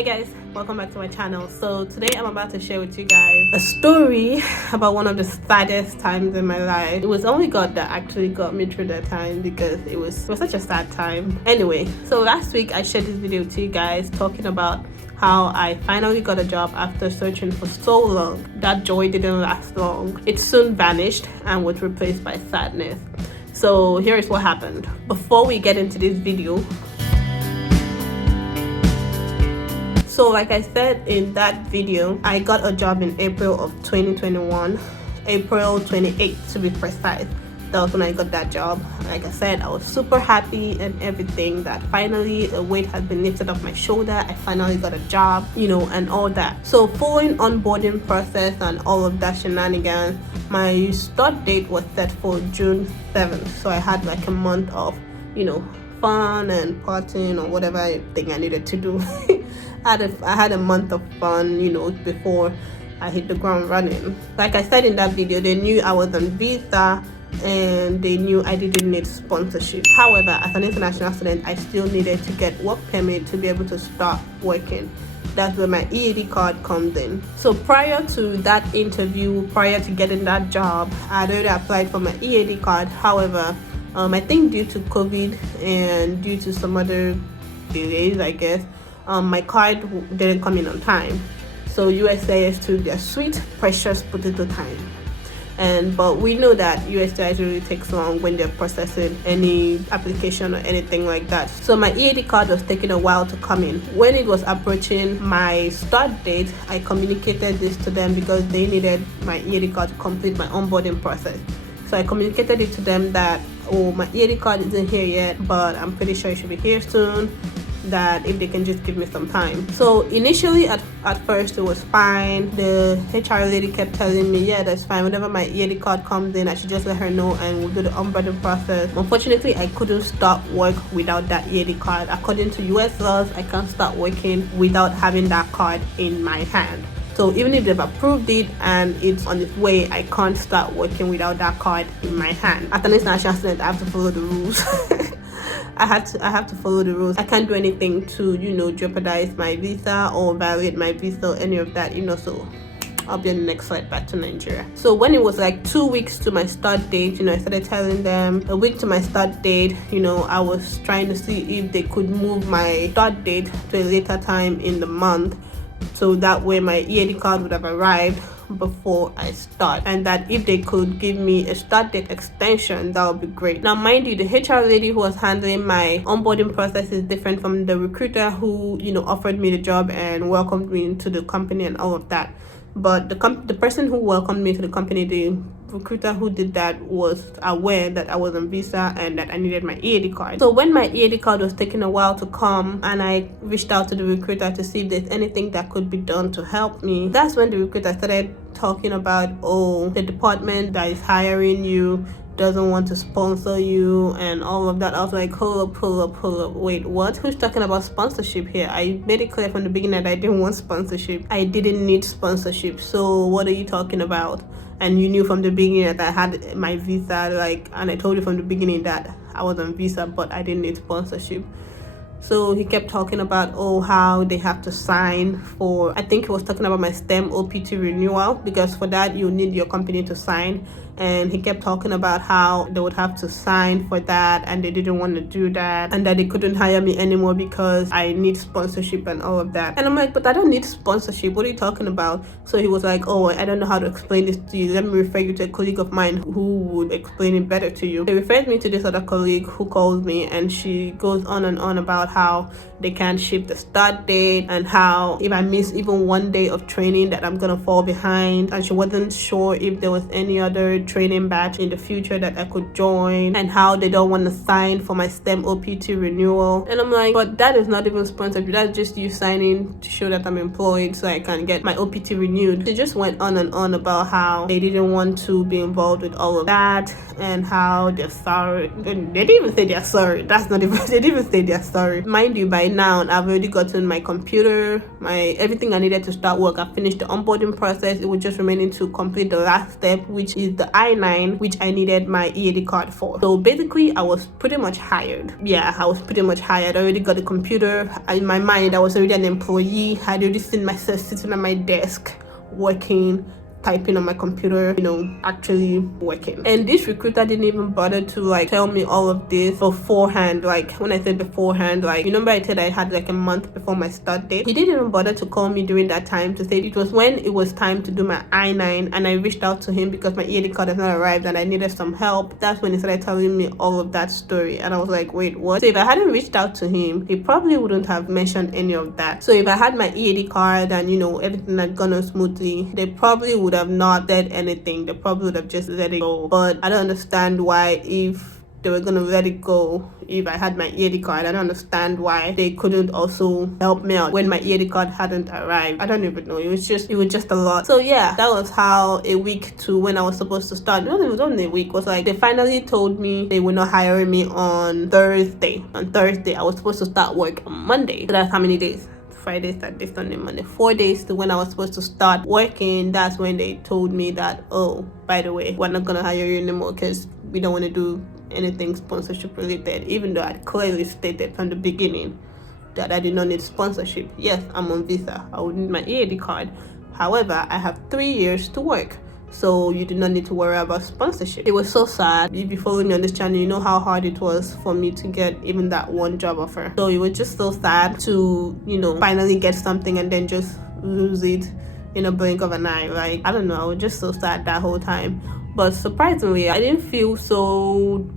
Hey guys, welcome back to my channel. So today I'm about to share with you guys a story about one of the saddest times in my life. It was only God that actually got me through that time because it was such a sad time. Anyway, so last week I shared this video with you guys talking about how I finally got a job after searching for so long. That joy didn't last long. It soon vanished and was replaced by sadness. So here is what happened. Before we get into this video, so like I said in that video, I got a job in April of 2021, April 28th to be precise. That was when I got that job. Like I said, I was super happy and everything that finally a weight has been lifted off my shoulder. I finally got a job, and all that. So following onboarding process and all of that shenanigans, my start date was set for June 7th. So I had like a month of, fun and partying or whatever thing I needed to do. I had a month of fun, before I hit the ground running. Like I said in that video, they knew I was on visa and they knew I didn't need sponsorship. However, as an international student, I still needed to get work permit to be able to start working. That's where my EAD card comes in. So prior to that interview, prior to getting that job, I had already applied for my EAD card. However, I think due to COVID and due to some other delays, I guess, my card didn't come in on time. So USCIS took their sweet, precious potato time. But we know that USCIS really takes long when they're processing any application or anything like that. So my EAD card was taking a while to come in. When it was approaching my start date, I communicated this to them because they needed my EAD card to complete my onboarding process. So I communicated it to them that, my EAD card isn't here yet, but I'm pretty sure it should be here soon, that if they can just give me some time. So initially at first it was fine. The HR lady kept telling me, yeah, that's fine, whenever my EAD card comes in I should just let her know and we'll do the onboarding process. Unfortunately, I couldn't start work without that EAD card. According to US laws, I can't start working without having that card in my hand. So even if they've approved it and it's on its way, I can't start working without that card in my hand. As an international student, I have to follow the rules. I have to follow the rules. I can't do anything to, jeopardize my visa or violate my visa or any of that, so I'll be on the next flight back to Nigeria. So when it was like 2 weeks to my start date, I started telling them a week to my start date, I was trying to see if they could move my start date to a later time in the month. So that way my EAD card would have arrived before I start, and that if they could give me a start date extension, that would be great. Now mind you, the HR lady who was handling my onboarding process is different from the recruiter who offered me the job and welcomed me into the company and all of that. But the person who welcomed me to the company, the recruiter who did that, was aware that I was on visa and that I needed my EAD card. So when my EAD card was taking a while to come and I reached out to the recruiter to see if there's anything that could be done to help me, that's when the recruiter started talking about, the department that is hiring you doesn't want to sponsor you and all of that. I was like, hold up, wait, what? Who's talking about sponsorship here? I made it clear from the beginning that I didn't want sponsorship. I didn't need sponsorship, so what are you talking about? And you knew from the beginning that I had my visa, and I told you from the beginning that I was on visa, but I didn't need sponsorship. So he kept talking about, how they have to sign for, I think he was talking about my STEM OPT renewal, because for that you need your company to sign. And he kept talking about how they would have to sign for that and they didn't want to do that and that they couldn't hire me anymore because I need sponsorship and all of that. And I'm like, but I don't need sponsorship. What are you talking about? So he was like, I don't know how to explain this to you. Let me refer you to a colleague of mine who would explain it better to you. He referred me to this other colleague who calls me, and she goes on and on about how they can't shift the start date and how if I miss even 1 day of training that I'm gonna fall behind. And she wasn't sure if there was any other training batch in the future that I could join, and how they don't want to sign for my STEM OPT renewal. And I'm like, but that is not even sponsored. That's just you signing to show that I'm employed so I can get my OPT renewed. She just went on and on about how they didn't want to be involved with all of that and how they're sorry. They didn't even say they're sorry. They didn't even say they're sorry. Mind you, by now I've already gotten my computer, everything I needed to start work. I finished the onboarding process. It was just remaining to complete the last step, which is the I-9, which I needed my EAD card for. So basically I was pretty much hired. Yeah, I was pretty much hired. I already got a computer. In my mind, I was already an employee. I had already seen myself sitting at my desk working, typing on my computer, actually working. And this recruiter didn't even bother to like tell me all of this beforehand. Like when I said beforehand, like, remember I said I had like a month before my start date? He didn't even bother to call me during that time to say it was when it was time to do my I-9, and I reached out to him because my EAD card has not arrived and I needed some help. That's when he started telling me all of that story, and I was like, wait, what? So if I hadn't reached out to him, he probably wouldn't have mentioned any of that. So if I had my EAD card and everything had gone on smoothly, they probably would have not said anything. They probably would have just let it go. But I don't understand why, if they were gonna let it go, if I had my EAD card, I don't understand why they couldn't also help me out when my EAD card hadn't arrived. I don't even know. It was just a lot. So yeah, that was how a week to when I was supposed to start. No, it was only a week. It was like they finally told me they were not hiring me on Thursday. On Thursday, I was supposed to start work on Monday. So that's how many days? Friday, Saturday, Sunday, Monday, 4 days to when I was supposed to start working. That's when they told me that, oh, by the way, we're not gonna hire you anymore because we don't want to do anything sponsorship related, even though I clearly stated from the beginning that I did not need sponsorship. Yes, I'm on visa. I would need my EAD card. However, I have 3 years to work, so you do not need to worry about sponsorship. It was so sad. If you follow me on this channel, you know how hard it was for me to get even that one job offer. So it was just so sad to finally get something and then just lose it in a blink of an eye. Like, I don't know, I was just so sad that whole time. But surprisingly, I didn't feel so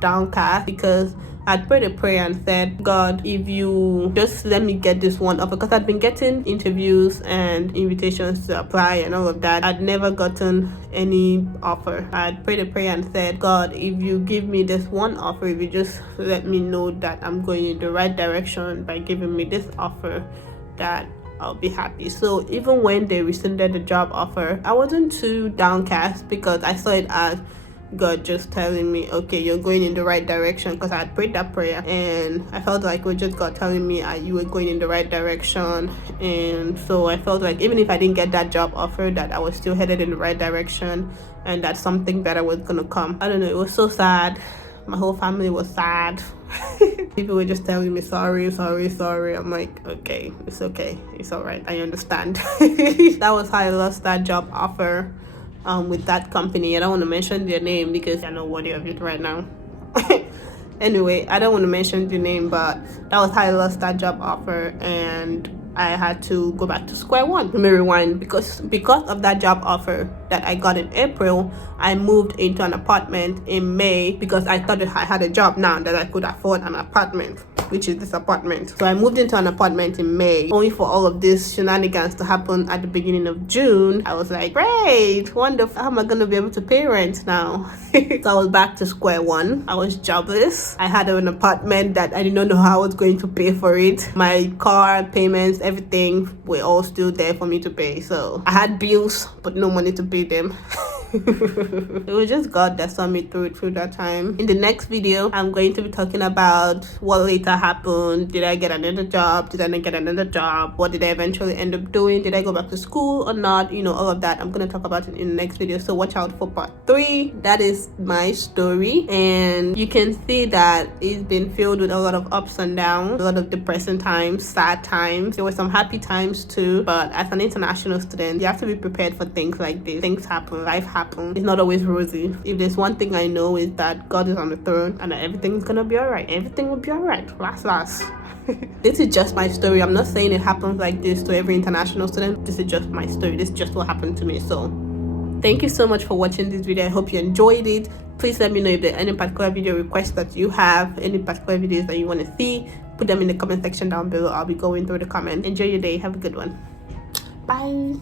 downcast, because I'd prayed a prayer and said, God, if you just let me get this one offer, because I'd been getting interviews and invitations to apply and all of that. I'd never gotten any offer. I'd prayed a prayer and said, God, if you give me this one offer, if you just let me know that I'm going in the right direction by giving me this offer, that I'll be happy. So even when they rescinded the job offer, I wasn't too downcast, because I saw it as God just telling me, okay, you're going in the right direction, because I had prayed that prayer and I felt like it was just God telling me you were going in the right direction. And so I felt like even if I didn't get that job offer, that I was still headed in the right direction and that something better was gonna come. I don't know, it was so sad. My whole family was sad. People were just telling me sorry. I'm like, okay, it's okay, it's all right, I understand. That was how I lost that job offer with that company. I don't want to mention their name because I know worthy of it right now. Anyway, I don't want to mention the name, but that was how I lost that job offer, and I had to go back to square one. Let me rewind. Because of that job offer that I got in April, I moved into an apartment in May, because I thought that I had a job now that I could afford an apartment, which is this apartment. So I moved into an apartment in May, only for all of this shenanigans to happen at the beginning of June. I was like, great, wonderful, how am I gonna be able to pay rent now? So I was back to square one. I was jobless. I had an apartment that I did not know how I was going to pay for it. My car payments, everything were all still there for me to pay. So I had bills but no money to pay them. It was just God that saw me through that time. In the next video, I'm going to be talking about what later happened. Did I get another job? Did I not get another job? What did I eventually end up doing? Did I go back to school or not? All of that I'm going to talk about it in the next video, so watch out for part 3. That is my story, and you can see that it's been filled with a lot of ups and downs, a lot of depressing times, sad times. There were some happy times too, but as an international student, you have to be prepared for things like this. Things happen, life happens. It's not always rosy. If there's one thing I know, is that God is on the throne and that everything's gonna be all right. Everything will be all right. Last. This is just my story. I'm not saying it happens like this to every international student. This is just my story. This is just what happened to me. So thank you so much for watching this video. I hope you enjoyed it. Please let me know if there are any particular video requests that you have, any particular videos that you want to see. Put them in the comment section down below. I'll be going through the comments. Enjoy your day. Have a good one. Bye.